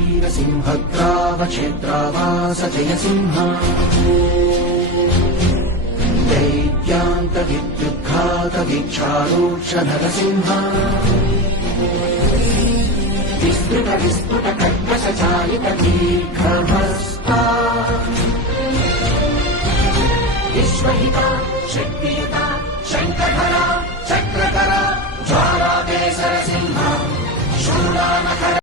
वीरसिंहग्रावक्षेत्रावास Jai Singh दैत्यान्तविद्युद्घातवीक्षारूक्ष Narasimha विस्फुट दीर्घहस्ता विश्वहिता शक्तियुता शङ्खधरा चक्रधरा ज्वालाकेसरसिंह शूलानखर